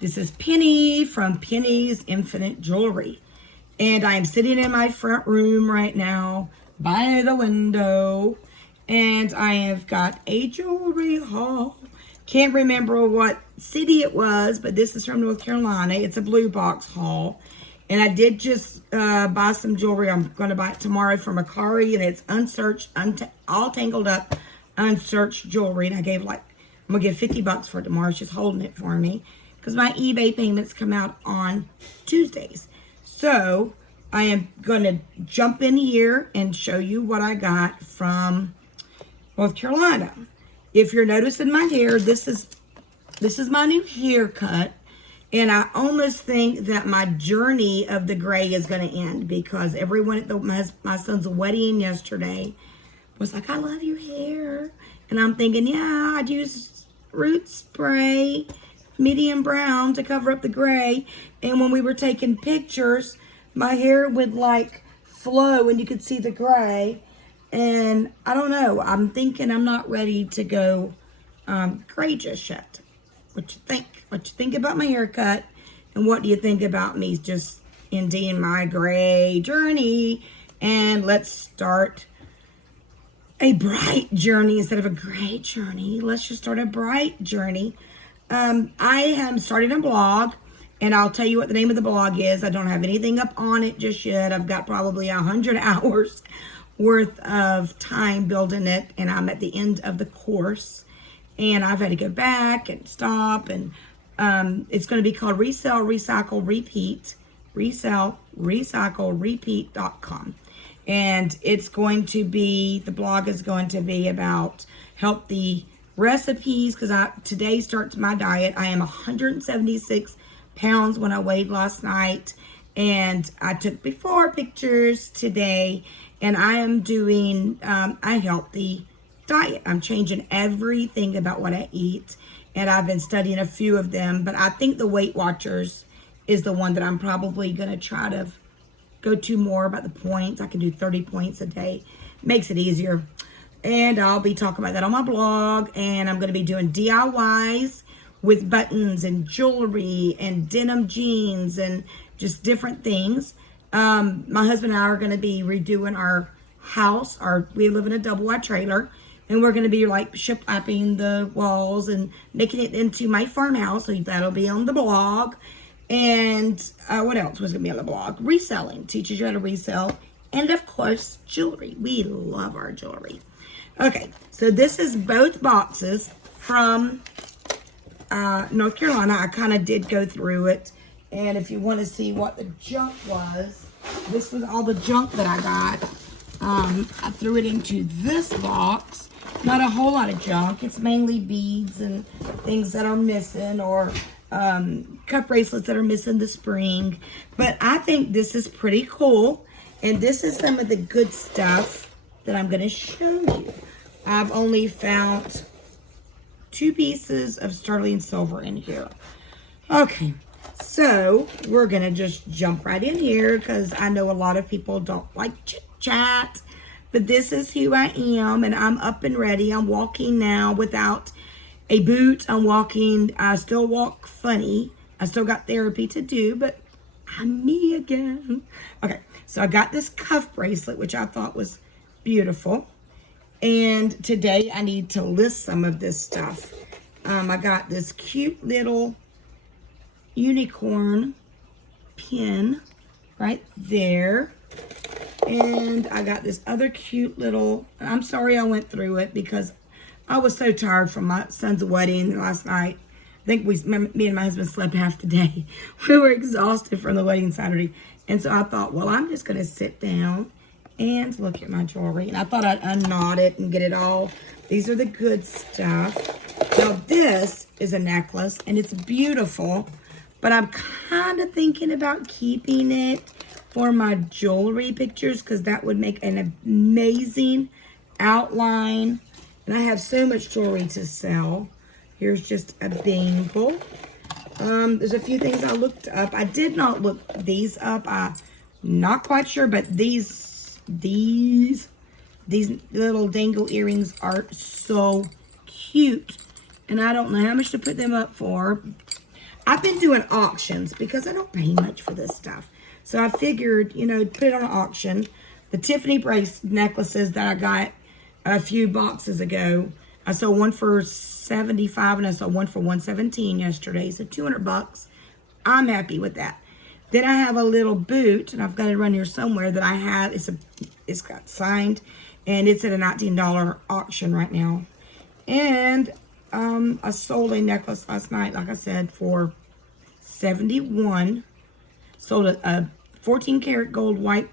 This is Penny from Penny's Infinite Jewelry. And I am sitting in my front room right now by the window. And I have got a jewelry haul. Can't remember what city it was, but this is from North Carolina. It's a blue box haul. And I did just buy some jewelry. I'm going to buy it tomorrow from Mercari. And it's unsearched, all tangled up, unsearched jewelry. And I'm going to give $50 for it tomorrow. She's holding it for me, because my eBay payments come out on Tuesdays. So I am going to jump in here and show you what I got from North Carolina. If you're noticing my hair, this is my new haircut. And I almost think that my journey of the gray is going to end, because everyone at my son's wedding yesterday was like, I love your hair. And I'm thinking, yeah, I'd use root spray, medium brown, to cover up the gray. And when we were taking pictures, my hair would like flow and you could see the gray. And I don't know, I'm thinking I'm not ready to go gray just yet. What you think? What you think about my haircut? And what do you think about me just ending my gray journey? And let's start a bright journey instead of a gray journey. Let's just start a bright journey. I am starting a blog, and I'll tell you what the name of the blog is. I don't have anything up on it just yet. I've got probably 100 hours worth of time building it, and I'm at the end of the course. And I've had to go back and stop, and it's going to be called Resell, Recycle, Repeat. Resell, Recycle, Repeat.com. And it's going to be, the blog is going to be about healthy recipes, because today starts my diet. I am 176 pounds when I weighed last night, and I took before pictures today, and I am doing a healthy diet. I'm changing everything about what I eat, and I've been studying a few of them, but I think the Weight Watchers is the one that I'm probably going to try to go to more about the points. I can do 30 points a day. Makes it easier. And I'll be talking about that on my blog, and I'm going to be doing DIYs with buttons and jewelry and denim jeans and just different things. My husband and I are going to be redoing our house. We live in a double wide trailer, and we're going to be like shiplaping the walls and making it into my farmhouse. So that'll be on the blog. And what else was going to be on the blog? Reselling. Teaches you how to resell. And of course, jewelry. We love our jewelry. Okay, so this is both boxes from North Carolina. I kind of did go through it. And if you want to see what the junk was, this was all the junk that I got. I threw it into this box. Not a whole lot of junk. It's mainly beads and things that are missing, or cup bracelets that are missing the spring. But I think this is pretty cool. And this is some of the good stuff that I'm going to show you. I've only found 2 pieces of sterling silver in here. Okay, so we're going to just jump right in here, because I know a lot of people don't like chit-chat. But this is who I am, and I'm up and ready. I'm walking now without a boot. I'm walking. I still walk funny. I still got therapy to do, but I'm me again. Okay, so I got this cuff bracelet, which I thought was beautiful. And today I need to list some of this stuff. I got this cute little unicorn pin right there. And I got this other cute little, I'm sorry I went through it because I was so tired from my son's wedding last night. I think me and my husband slept half the day. We were exhausted from the wedding Saturday. And so I thought, well, I'm just going to sit down and look at my jewelry. And I thought I'd unknot it and get it all. These are the good stuff. Now this is a necklace, and it's beautiful. But I'm kind of thinking about keeping it for my jewelry pictures, because that would make an amazing outline. And I have so much jewelry to sell. Here's just a bangle. There's a few things I looked up. I did not look these up. I'm not quite sure, but these little dangle earrings are so cute. And I don't know how much to put them up for. I've been doing auctions because I don't pay much for this stuff. So I figured, you know, put it on an auction. The Tiffany necklaces that I got a few boxes ago, I sold one for $75 and I sold one for $117 yesterday. So $200. I'm happy with that. Then I have a little boot, and I've got it around here somewhere that I have. It's got signed, and it's at a $19 auction right now. And I sold a necklace last night, like I said, for $71. Sold a 14 karat gold white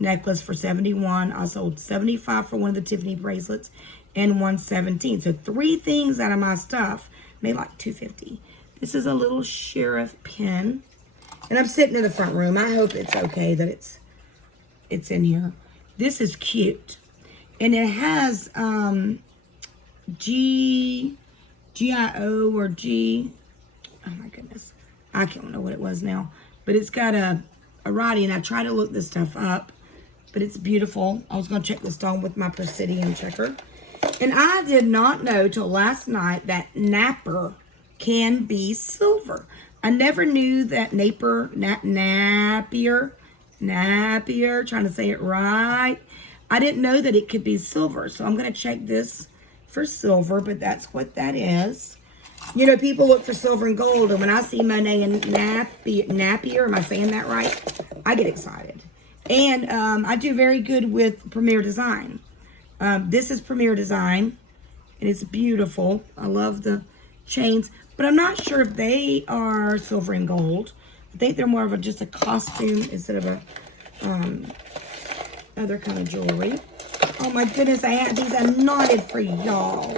necklace for $71. I sold $75 for one of the Tiffany bracelets and $117. So 3 things out of my stuff made like $250. This is a little sheriff pin. And I'm sitting in the front room. I hope it's okay that it's in here. This is cute. And it has GIO or G. Oh my goodness. I can't know what it was now. But it's got a writing. I try to look this stuff up. But it's beautiful. I was going to check the stone with my Presidium checker. And I did not know till last night that Napier can be silver. I never knew that Napier, trying to say it right. I didn't know that it could be silver. So I'm going to check this for silver, but that's what that is. You know, people look for silver and gold, and when I see Monet and Napier, am I saying that right? I get excited. And I do very good with Premier Design. This is Premier Design, and it's beautiful. I love the chains, but I'm not sure if they are silver and gold. I think they're more of just a costume instead of a other kind of jewelry. Oh my goodness, I had these knotted for y'all.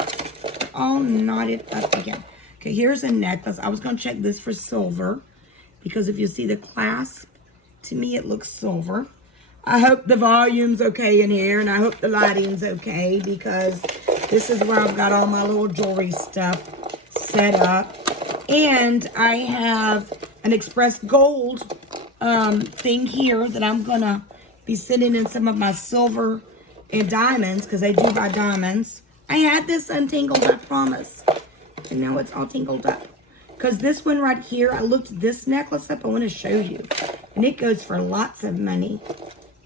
All knotted up again. Okay, here's a necklace. I was going to check this for silver because if you see the clasp, to me it looks silver. I hope the volume's okay in here, and I hope the lighting's okay because this is where I've got all my little jewelry stuff set up. And I have an Express Gold thing here that I'm going to be sitting in some of my silver and diamonds because I do buy diamonds. I had this untangled, I promise. And now it's all tangled up. Because this one right here, I looked this necklace up. I want to show you. And it goes for lots of money.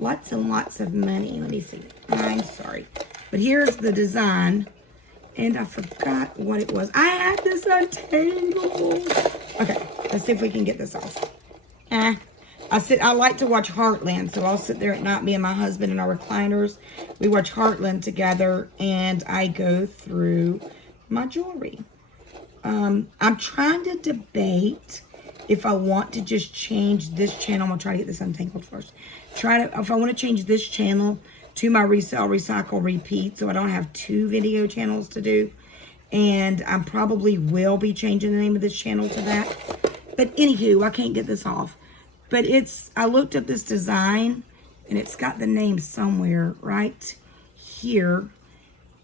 Lots and lots of money. Let me see. I'm sorry. But here's the design. And I forgot what it was. I had this untangled. Okay, let's see if we can get this off. I like to watch Heartland, so I'll sit there at night, me and my husband and our recliners. We watch Heartland together, and I go through my jewelry. I'm trying to debate if I want to just change this channel. I'm going to try to get this untangled first. If I want to change this channel to my Resell, Recycle, Repeat, so I don't have 2 video channels to do. And I probably will be changing the name of this channel to that. But anywho, I can't get this off. But I looked up this design, and it's got the name somewhere right here.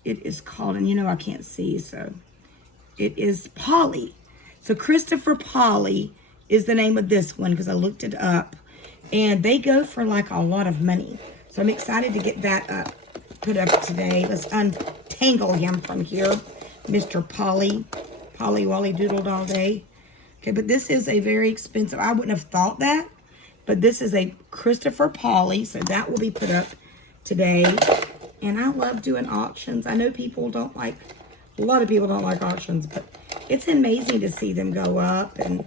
It is called, and you know I can't see, so it is Polly. So Christopher Polly is the name of this one because I looked it up. And they go for like a lot of money. So I'm excited to get that put up today. Let's untangle him from here. Mr. Polly. Polly Wally Doodled all day. Okay, but this is a very expensive. I wouldn't have thought that. But this is a Christopher Polly. So that will be put up today. And I love doing auctions. I know people don't like, a lot of people don't like auctions. But it's amazing to see them go up. And,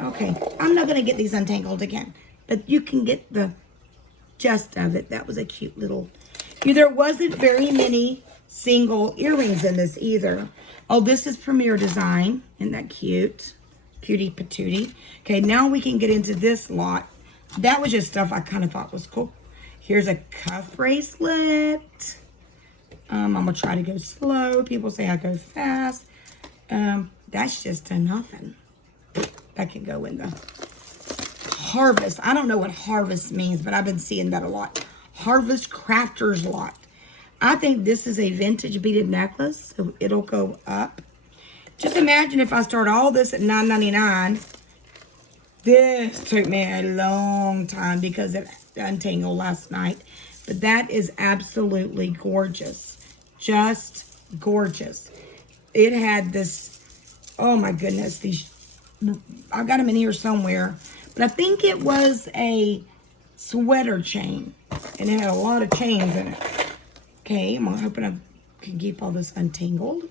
okay. I'm not going to get these untangled again. But you can get the gist of it. That was a cute little, there wasn't very many single earrings in this either. Oh, this is Premier Design. Isn't that cute? Cutie patootie. Okay, now we can get into this lot. That was just stuff I kind of thought was cool. Here's a cuff bracelet. I'm going to try to go slow. People say I go fast. That's just a nothing. That can go in the Harvest. I don't know what harvest means, but I've been seeing that a lot. Harvest Crafters lot. I think this is a vintage beaded necklace, so it'll go up. Just imagine if I start all this at $9.99. This took me a long time because it untangled last night. But that is absolutely gorgeous. Just gorgeous. It had this Oh my goodness, these, I got them in here somewhere. But I think it was a sweater chain. And it had a lot of chains in it. Okay, I'm hoping I can keep all this untangled.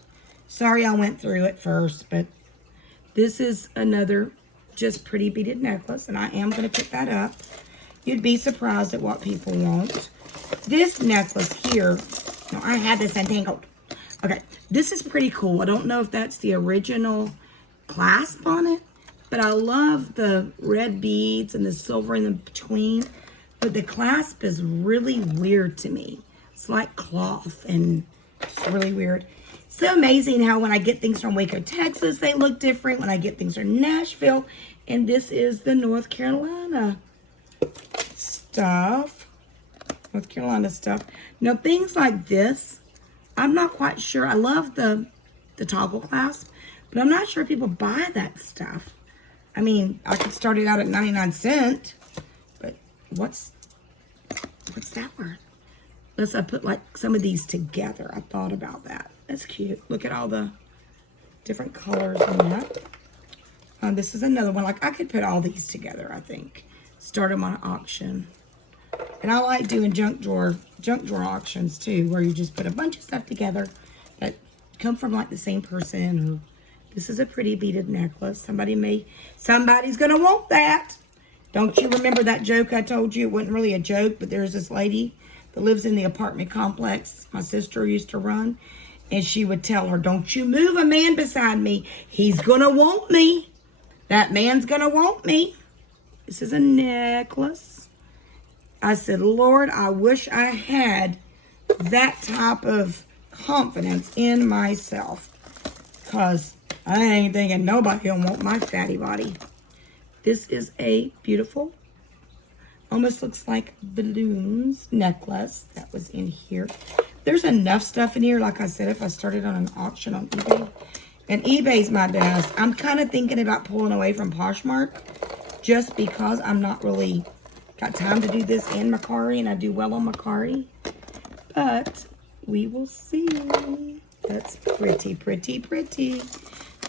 Sorry I went through it first, but this is another just pretty beaded necklace, and I am going to pick that up. You'd be surprised at what people want. This necklace here, no, I had this untangled. Okay, this is pretty cool. I don't know if that's the original clasp on it, but I love the red beads and the silver in the between. But the clasp is really weird to me. It's like cloth and it's really weird. So amazing how when I get things from Waco, Texas, they look different. When I get things from Nashville, and this is the North Carolina stuff. North Carolina stuff. Now, things like this, I'm not quite sure. I love the toggle clasp, but I'm not sure people buy that stuff. I mean, I could start it out at 99 cents, but what's that worth? Unless I put like some of these together. I thought about that. That's cute. Look at all the different colors on that. This is another one. Like I could put all these together, I think. Start them on an auction. And I like doing junk drawer auctions too, where you just put a bunch of stuff together that come from like the same person. Or this is a pretty beaded necklace. Somebody's gonna want that. Don't you remember that joke I told you? It wasn't really a joke, but there's this lady that lives in the apartment complex my sister used to run. And she would tell her, don't you move a man beside me. He's gonna want me. That man's gonna want me. This is a necklace. I said, Lord, I wish I had that type of confidence in myself. Because I ain't thinking nobody will want my fatty body. This is a beautiful, almost looks like balloons necklace that was in here. There's enough stuff in here, like I said, if I started on an auction on eBay. And eBay's my best. I'm kind of thinking about pulling away from Poshmark just because I'm not really got time to do this in Mercari, and I do well on Mercari. But we will see. That's pretty, pretty, pretty.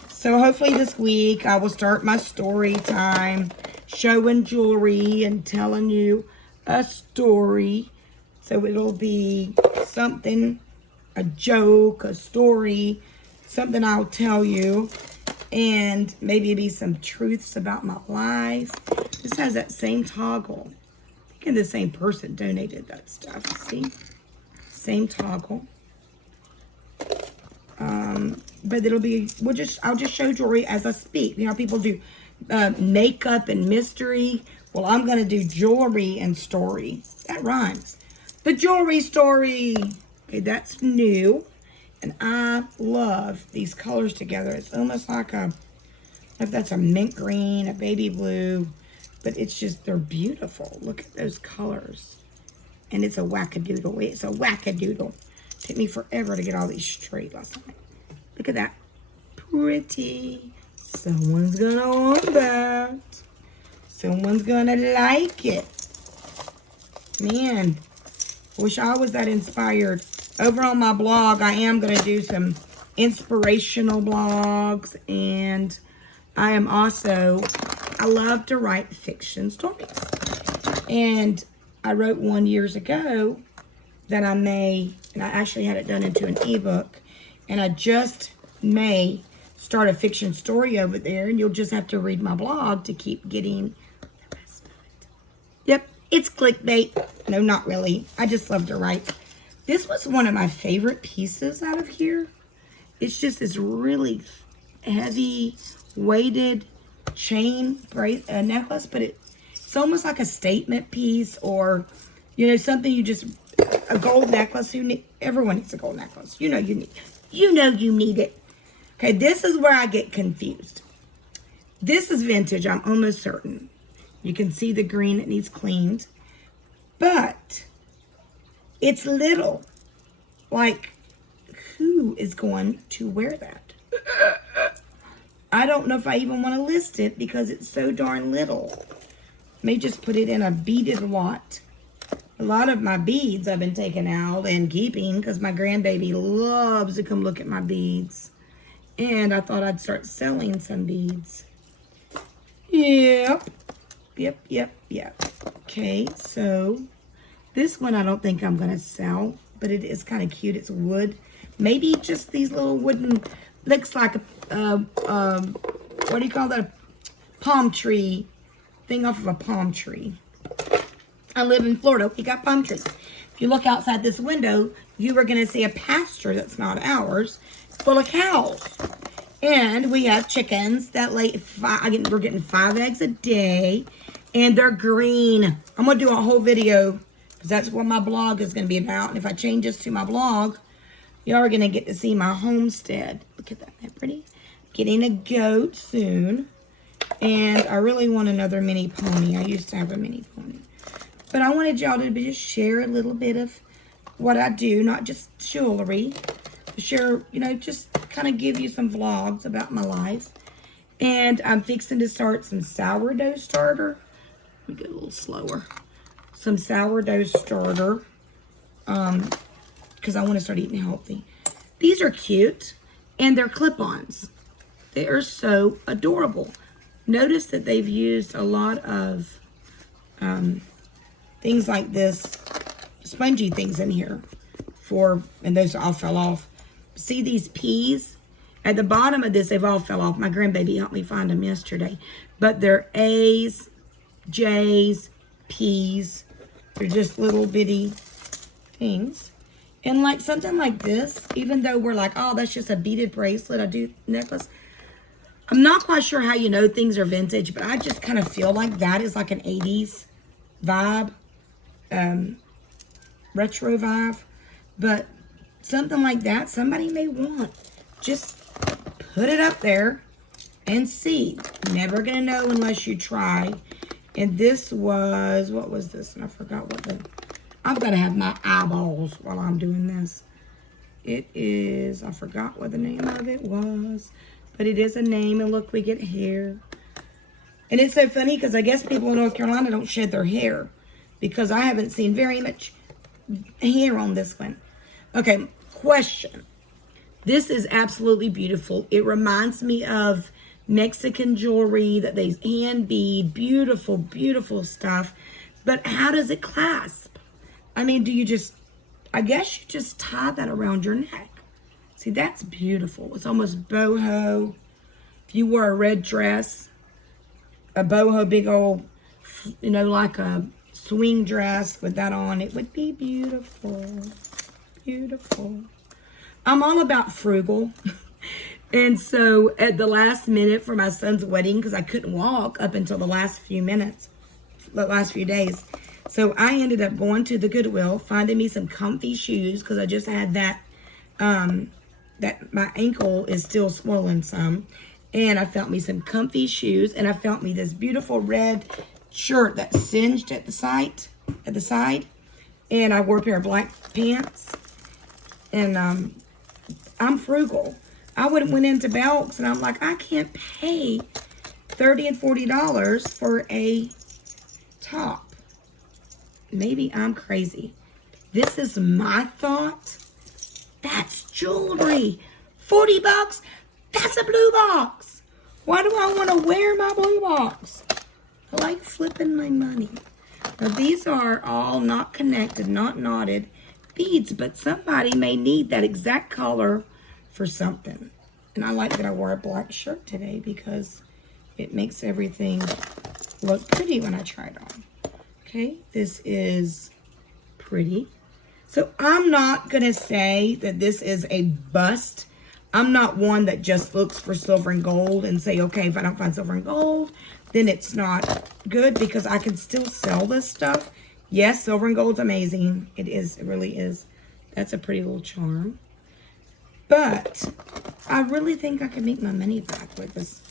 So hopefully this week I will start my story time, showing jewelry and telling you a story. So it'll be something, a joke, a story, something I'll tell you, and maybe be some truths about my life. This has that same toggle. I think the same person donated that stuff. See? Same toggle. But it'll be, I'll just show jewelry as I speak. You know, people do makeup and mystery. Well, I'm going to do jewelry and story. That rhymes. The jewelry story. Okay, that's new. And I love these colors together. It's almost like if that's a mint green, a baby blue. But it's just, they're beautiful. Look at those colors. And it's a wackadoodle. It's a wackadoodle. It took me forever to get all these straight last night. Look at that. Pretty. Someone's going to want that. Someone's going to like it. Man. Wish I was that inspired. Over on my blog, I am going to do some inspirational blogs. And I am also, I love to write fiction stories. And I wrote one years ago that I may, and I actually had it done into an ebook. And I just may start a fiction story over there. And you'll just have to read my blog to keep getting the rest of it. Yep. It's clickbait. No, not really. I just love to write. This was one of my favorite pieces out of here. It's just this really heavy, weighted chain necklace, but it's almost like a statement piece, or, you know, something you just, a gold necklace. Everyone needs a gold necklace. You know you need it. Okay, this is where I get confused. This is vintage, I'm almost certain. You can see the green, it needs cleaned. But it's little. Like, who is going to wear that? I don't know if I even want to list it because it's so darn little. May just put it in a beaded lot. A lot of my beads I've been taking out and keeping because my grandbaby loves to come look at my beads. And I thought I'd start selling some beads. Yep. Okay, so this one I don't think I'm going to sell, but it is kind of cute. It's wood. Maybe just these little wooden, looks like a, what do you call that? Palm tree thing off of a palm tree. I live in Florida. We got palm trees. If you look outside this window, you are going to see a pasture that's not ours, full of cows. And we have chickens that lay we're getting 5 eggs a day, and they're green. I'm going to do a whole video because that's what my blog is going to be about. And if I change this to my blog, y'all are going to get to see my homestead. Look at that. Isn't that pretty? Getting a goat soon. And I really want another mini pony. I used to have a mini pony. But I wanted y'all to just share a little bit of what I do, not just jewelry. Share, you know, just kind of give you some vlogs about my life. And I'm fixing to start some sourdough starter. Let me go a little slower. Some sourdough starter. Because I want to start eating healthy. These are cute. And they're clip-ons. They are so adorable. Notice that they've used a lot of things like this, spongy things in here. And those all fell off. See these P's? At the bottom of this, they've all fell off. My grandbaby helped me find them yesterday. But they're A's, J's, P's. They're just little bitty things. And like something like this, even though we're like, oh, that's just a beaded bracelet, I do necklace. I'm not quite sure how you know things are vintage, but I just kind of feel like that is like an 80s vibe, retro vibe. But something like that, somebody may want. Just put it up there and see. Never gonna know unless you try. And this was, what was this? And I forgot what I've got to have my eyeballs while I'm doing this. It is, I forgot what the name of it was. But it is a name, and look, we get hair. And it's so funny because I guess people in North Carolina don't shed their hair. Because I haven't seen very much hair on this one. Okay, question. This is absolutely beautiful. It reminds me of Mexican jewelry that they hand bead. Beautiful, beautiful stuff. But how does it clasp? I mean, do you just, I guess you just tie that around your neck. See, that's beautiful. It's almost boho. If you wore a red dress, a boho, big old, you know, like a swing dress with that on, it would be beautiful. Beautiful. I'm all about frugal. And so at the last minute for my son's wedding, because I couldn't walk up until the last few minutes, the last few days. So I ended up going to the Goodwill, finding me some comfy shoes, because I just had that, that my ankle is still swollen some. And I found me some comfy shoes, and I found me this beautiful red shirt that singed at the side, and I wore a pair of black pants. And I'm frugal. I went into Belk's, and I'm like, I can't pay $30 and $40 for a top. Maybe I'm crazy. This is my thought. That's jewelry. 40 bucks? That's a blue box. Why do I want to wear my blue box? I like flipping my money. Now, these are all not connected, not knotted beads, but somebody may need that exact color for something. And I like that I wore a black shirt today because it makes everything look pretty when I try it on. Okay, this is pretty. So I'm not going to say that this is a bust. I'm not one that just looks for silver and gold and say, okay, if I don't find silver and gold, then it's not good, because I can still sell this stuff. Yes, silver and gold's amazing. It is. It really is. That's a pretty little charm. But I really think I can make my money back with this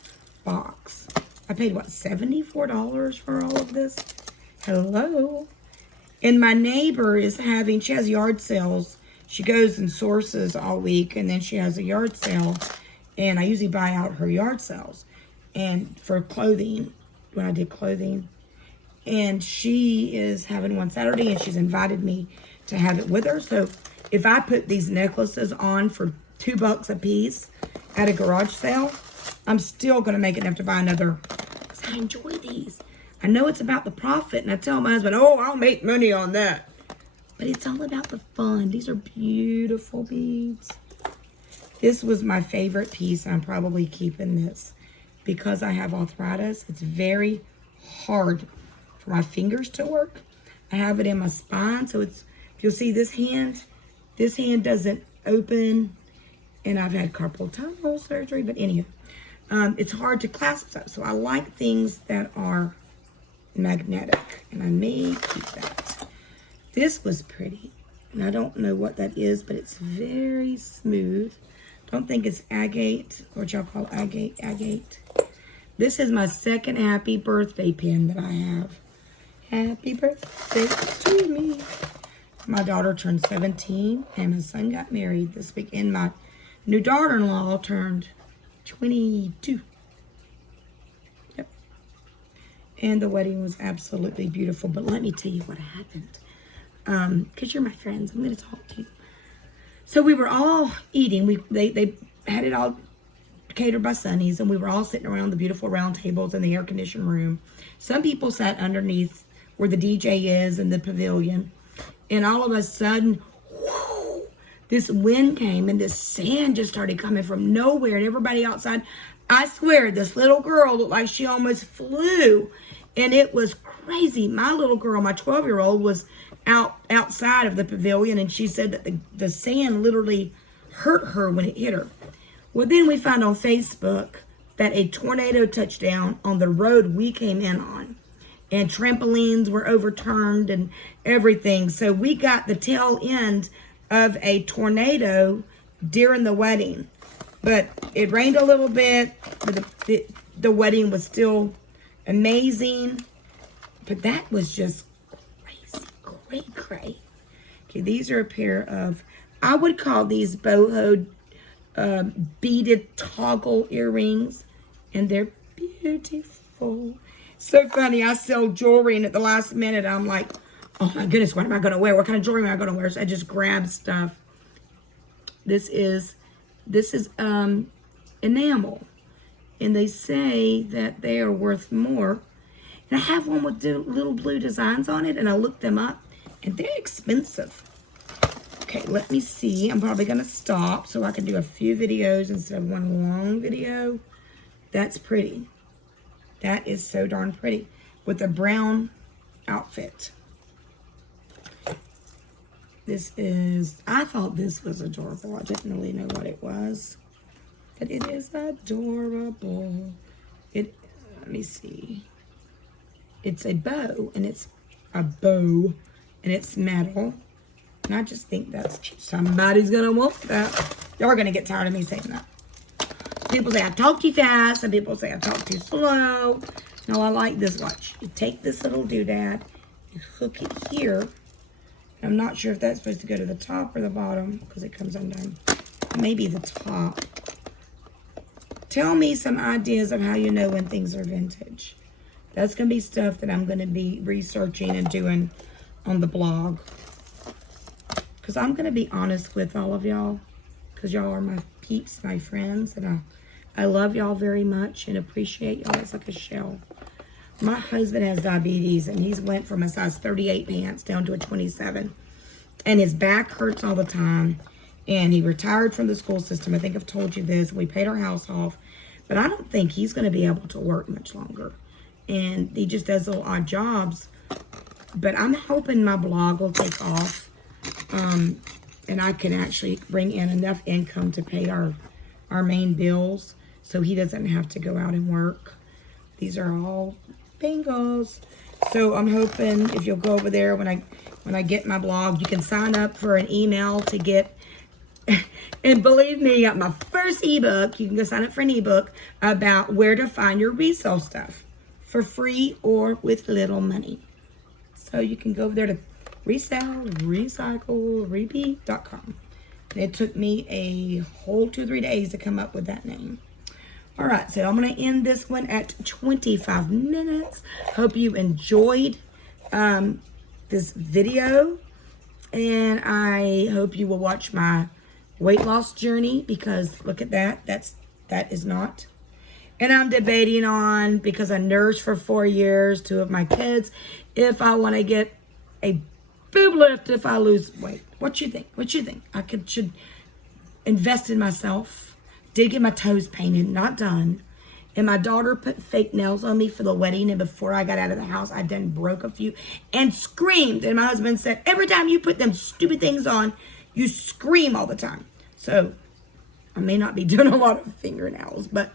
box. I paid, what, $74 for all of this? Hello. And my neighbor is having, she has yard sales. She goes and sources all week, and then she has a yard sale. And I usually buy out her yard sales. And for clothing, when I did clothing. And she is having one Saturday, and she's invited me to have it with her. So if I put these necklaces on for $2 a piece at a garage sale, I'm still going to make enough to buy another, because I enjoy these. I know it's about the profit, and I tell my husband, oh, I'll make money on that. But it's all about the fun. These are beautiful beads. This was my favorite piece. I'm probably keeping this because I have arthritis. It's very hard for my fingers to work. I have it in my spine, so it's, if you'll see this hand doesn't open, and I've had carpal tunnel surgery, but anyway, it's hard to clasp up, so I like things that are magnetic, and I may keep that. This was pretty, and I don't know what that is, but it's very smooth. Don't think it's agate, or what y'all call agate. This is my second happy birthday pin that I have. Happy birthday to me. My daughter turned 17, and my son got married this week, and my new daughter-in-law turned 22. Yep. And the wedding was absolutely beautiful, but let me tell you what happened. Because you're my friends, I'm going to talk to you. So we were all eating. They had it all catered by Sonny's, and we were all sitting around the beautiful round tables in the air-conditioned room. Some people sat underneath where the DJ is in the pavilion, and all of a sudden, whoo, this wind came, and this sand just started coming from nowhere, and everybody outside, I swear, this little girl looked like she almost flew, and it was crazy. My little girl, my 12-year-old, was outside of the pavilion, and she said that the sand literally hurt her when it hit her. Well, then we found on Facebook that a tornado touched down on the road we came in on, and trampolines were overturned and everything. So we got the tail end of a tornado during the wedding, but it rained a little bit, but the wedding was still amazing. But that was just cray. Okay, these are a pair of, I would call these boho beaded toggle earrings, and they're beautiful. So funny, I sell jewelry, and at the last minute I'm like, oh my goodness, what am I going to wear? What kind of jewelry am I going to wear? So I just grab stuff. This is enamel, and they say that they are worth more. And I have one with little blue designs on it, and I looked them up, and they're expensive. Okay, let me see. I'm probably going to stop so I can do a few videos instead of one long video. That's pretty. That is so darn pretty. With a brown outfit. This is, I thought this was adorable. I didn't really know what it was. But it is adorable. Let me see. It's a bow, and it's metal. And I just think that's cute. Somebody's gonna want that. Y'all are gonna get tired of me saying that. People say I talk too fast, and people say I talk too slow. No, I like this. Watch. You take this little doodad, you hook it here. I'm not sure if that's supposed to go to the top or the bottom because it comes undone. Maybe the top. Tell me some ideas of how you know when things are vintage. That's going to be stuff that I'm going to be researching and doing on the blog. Because I'm going to be honest with all of y'all. Because y'all are my peeps, my friends. And I love y'all very much and appreciate y'all. It's like a shell. My husband has diabetes, and he's went from a size 38 pants down to a 27. And his back hurts all the time. And he retired from the school system. I think I've told you this. We paid our house off. But I don't think he's going to be able to work much longer. And he just does little odd jobs. But I'm hoping my blog will take off. And I can actually bring in enough income to pay our main bills. So he doesn't have to go out and work. These are all bangles. So I'm hoping if you'll go over there when I get my blog, you can sign up for an email to get. And believe me, I got my first ebook. You can go sign up for an ebook about where to find your resale stuff for free or with little money. So you can go over there to Resell, Recycle, Repeat.com. It took me a whole 2-3 days to come up with that name. All right, so I'm going to end this one at 25 minutes. Hope you enjoyed this video. And I hope you will watch my weight loss journey, because look at that. That is not. And I'm debating on, because I nursed for 4 years, 2 of my kids, if I want to get a boob lift if I lose weight. What you think? What you think? I should invest in myself. Did get my toes painted, not done. And my daughter put fake nails on me for the wedding, and before I got out of the house, I done broke a few and screamed. And my husband said, every time you put them stupid things on, you scream all the time. So I may not be doing a lot of fingernails, but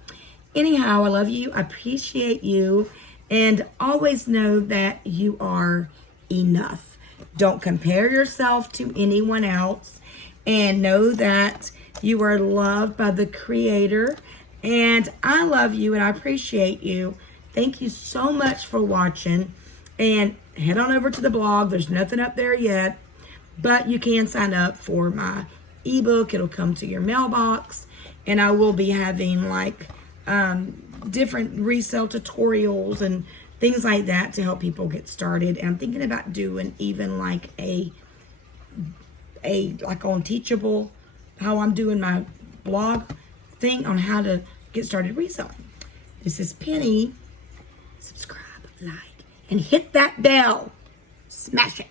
anyhow, I love you. I appreciate you. And always know that you are enough. Don't compare yourself to anyone else. And know that you are loved by the Creator. And I love you and I appreciate you. Thank you so much for watching. And head on over to the blog. There's nothing up there yet. But you can sign up for my ebook. It'll come to your mailbox. And I will be having like different resale tutorials and things like that to help people get started. And I'm thinking about doing even like a like on Teachable, how I'm doing my blog thing on how to get started reselling. This is Penny. Subscribe, like, and hit that bell. Smash it.